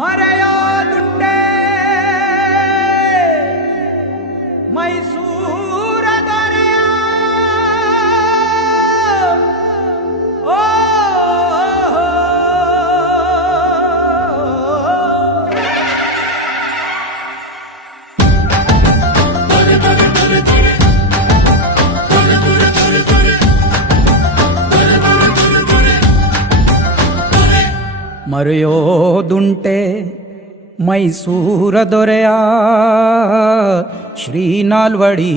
ಮರೆಯೋದುಂಟೆ ಮೈಸೂರ ದೊರೆಯ ಓ ಮರೆಯೋದುಂಟೆ ಮೈಸೂರ ದೊರೆಯ ಶ್ರೀ ನಾಲ್ವಡಿ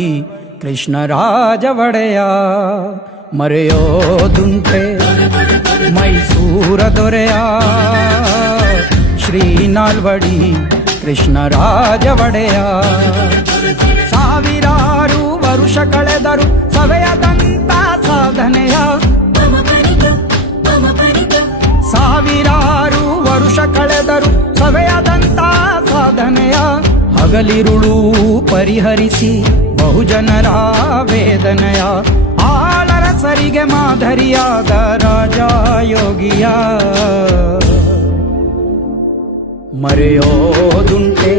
ಕೃಷ್ಣರಾಜ ಒಡೆಯ. ಮರೆಯೋದುಂಟೆ ಮೈಸೂರ ದೊರೆಯ ಶ್ರೀ ನಾಲ್ವಡಿ ಕೃಷ್ಣರಾಜ ಒಡೆಯ. ಸಾವಿರಾರು ವರುಷ ಕಳೆದರು ಸವೆಯದಂತ ಸಾಧನೆಯ, ಸಾವಿರಾರು ವರುಷ ಕಳೆದರು ಸವೆಯದಂತ ಸಾಧನೆಯ. ಹಗಲಿರುಳು ಪರಿಹರಿಸಿ ಬಹುಜನರ ವೇದನೆಯ, ಆಳರ ಸರಿಗೆ ಮಾದರಿಯಾದ ರಾಜ ಯೋಗಿಯ. ಮರೆಯೋದುಂಟೆ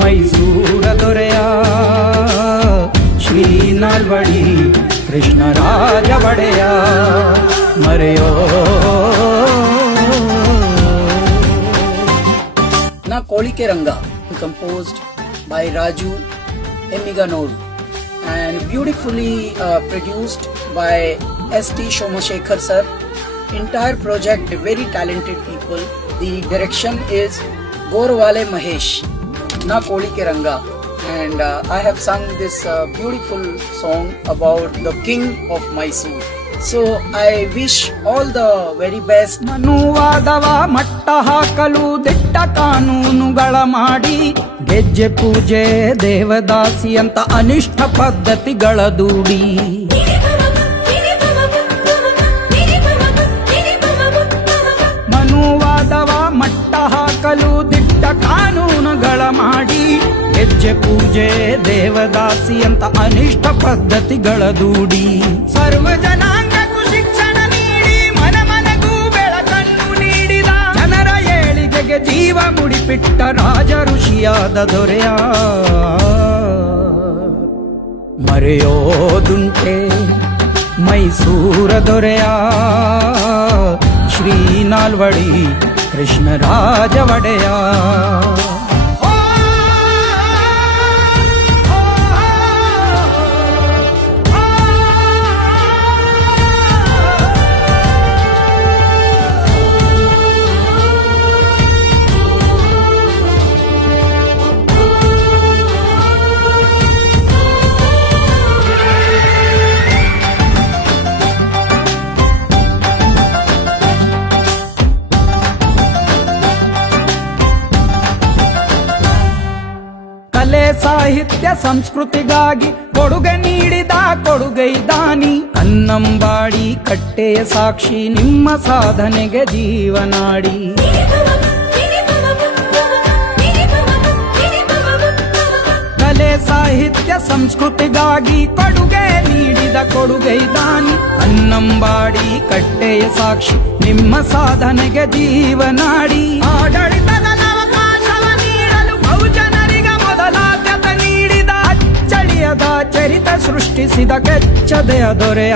ಮೈಸೂರ ದೊರೆಯ ಶ್ರೀ ನಾಲ್ವಡಿ ಕೃಷ್ಣರಾಜ ಒಡೆಯ. ಮರೆಯೋ Na Kolike Ranga, composed by Raju Emiganor and beautifully produced by S.T. Shomashekhar sir. Entire project very talented people. The direction is Gorwale Mahesh. Na Kolike Ranga, and I have sung this beautiful song about the king of Mysore. So I wish all the very best. ಮನುವಾದವ ಮಟ್ಟ ಹಾಕಲು ದಿಟ್ಟ ಕಾನೂನುಗಳ ಮಾಡಿ, ಗೆಜ್ಜೆ ಪೂಜೆ ದೇವದಾಸಿ ಅಂತ ಅನಿಷ್ಟ ಪದ್ಧತಿಗಳ ದೂಡಿ. ಮನುವಾದವ ಮಟ್ಟ ಹಾಕಲು ದಿಟ್ಟ ಕಾನೂನುಗಳ ಮಾಡಿ, ಗೆಜ್ಜೆ ಪೂಜೆ ದೇವದಾಸಿ ಅಂತ ಅನಿಷ್ಟ ಪದ್ಧತಿಗಳ ದೂಡಿ. ಸರ್ವ ಜನಾಂಗಕ್ಕೂ ಶಿಕ್ಷಣ ನೀಡಿ ಮನ ಮನಗೂ ಬೆಳಕನ್ನು ನೀಡಿದ, ಜನರ ಏಳಿಗೆಗೆ ಜೀವ ಮುಡಿಪಿಟ್ಟ ರಾಜ ಋಷಿಯಾದ ದೊರೆಯ. ಮರೆಯೋದುಂಟೆ ಮೈಸೂರ ದೊರೆಯ ಶ್ರೀ ನಾಲ್ವಡಿ ಕೃಷ್ಣರಾಜ ಒಡೆಯ. ಕಲೆ ಸಾಹಿತ್ಯ ಸಂಸ್ಕೃತಿಗಾಗಿ ಕೊಡುಗೆ ನೀಡಿದ ಕೊಡುಗೈದಾನಿ. ಕನ್ನಂಬಾಡಿ ಕಟ್ಟೆಯ ಸಾಕ್ಷಿ ನಿಮ್ಮ ಸಾಧನೆಗೆ ಜೀವನಾಡಿ. ಕಲೆ ಸಾಹಿತ್ಯ ಸಂಸ್ಕೃತಿಗಾಗಿ ಕೊಡುಗೆ ನೀಡಿದ ಕೊಡುಗೈದಾನಿ. ಕನ್ನಂಬಾಡಿ ಕಟ್ಟೆಯ ಸಾಕ್ಷಿ ನಿಮ್ಮ ಸಾಧನೆಗೆ ಜೀವನಾಡಿ. ಆಡಳಿತದ ಚರಿತ ಸೃಷ್ಟಿಸಿದ ಕೆಚ್ಚದೆಯ ದೊರೆಯ.